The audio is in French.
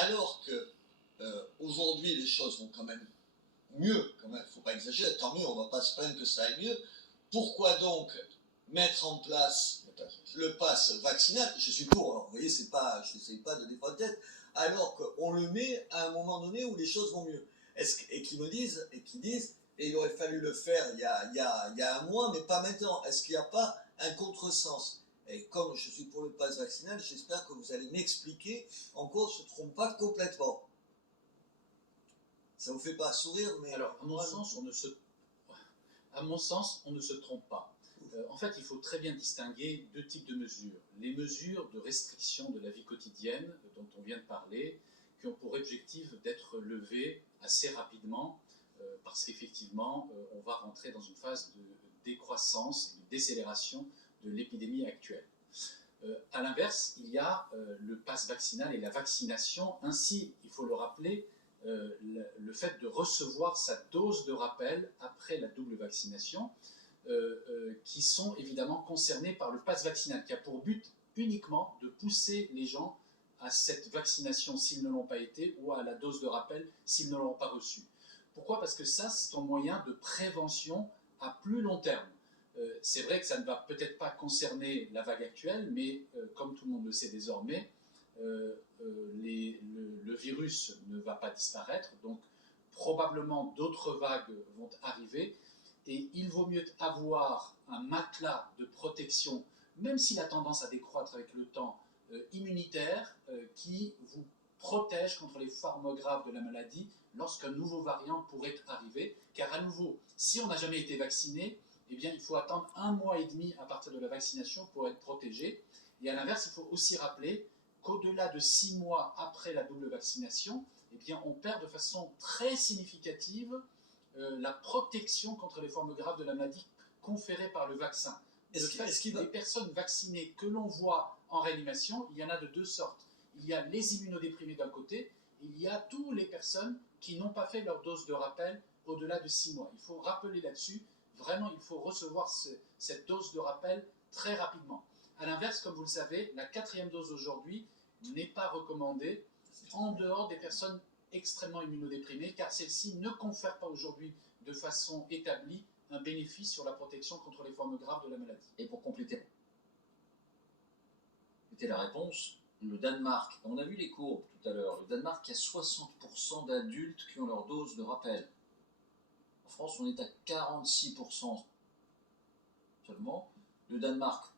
alors que aujourd'hui les choses vont quand même mieux, quand même, il ne faut pas exagérer, tant mieux, on ne va pas se plaindre que ça aille mieux, pourquoi donc mettre en place le pass vaccinal? Je suis pour, alors, vous voyez, je n'essaye pas de défendre tête, alors qu'on le met à un moment donné où les choses vont mieux. Et qui disent, et il aurait fallu le faire il y a un mois, mais pas maintenant. Est-ce qu'il n'y a pas un contresens? Et comme je suis pour le pass vaccinal, j'espère que vous allez m'expliquer en quoi on ne se trompe pas complètement. Ça ne vous fait pas sourire, mais... Alors, à mon sens, on ne se trompe pas. En fait, il faut très bien distinguer deux types de mesures. Les mesures de restriction de la vie quotidienne, dont on vient de parler, qui ont pour objectif d'être levées assez rapidement, parce qu'effectivement, on va rentrer dans une phase de décroissance et de décélération de l'épidémie actuelle. À l'inverse, il y a le pass vaccinal et la vaccination. Ainsi, il faut le rappeler, le fait de recevoir sa dose de rappel après la double vaccination, qui sont évidemment concernés par le pass vaccinal, qui a pour but uniquement de pousser les gens à cette vaccination s'ils ne l'ont pas été, ou à la dose de rappel s'ils ne l'ont pas reçue. Pourquoi? Parce que ça, c'est un moyen de prévention à plus long terme. C'est vrai que ça ne va peut-être pas concerner la vague actuelle, mais comme tout le monde le sait désormais, le virus ne va pas disparaître, donc probablement d'autres vagues vont arriver, et il vaut mieux avoir un matelas de protection, même s'il a tendance à décroître avec le temps, immunitaire, qui vous protège contre les formes graves de la maladie lorsqu'un nouveau variant pourrait arriver, car à nouveau, si on n'a jamais été vacciné, eh bien, il faut attendre 1 mois et demi à partir de la vaccination pour être protégé. Et à l'inverse, il faut aussi rappeler qu'au-delà de 6 mois après la double vaccination, eh bien, on perd de façon très significative la protection contre les formes graves de la maladie conférée par le vaccin. Les personnes vaccinées que l'on voit en réanimation, il y en a de deux sortes. Il y a les immunodéprimés d'un côté, il y a toutes les personnes qui n'ont pas fait leur dose de rappel au-delà de 6 mois. Il faut rappeler là-dessus, vraiment, il faut recevoir cette dose de rappel très rapidement. A l'inverse, comme vous le savez, la 4e dose aujourd'hui n'est pas recommandée en dehors des personnes extrêmement immunodéprimées, car celle-ci ne confère pas aujourd'hui de façon établie un bénéfice sur la protection contre les formes graves de la maladie. Et pour compléter la réponse, le Danemark, on a vu les courbes tout à l'heure, le Danemark a 60% d'adultes qui ont leur dose de rappel. En France, on est à 46% seulement. Le Danemark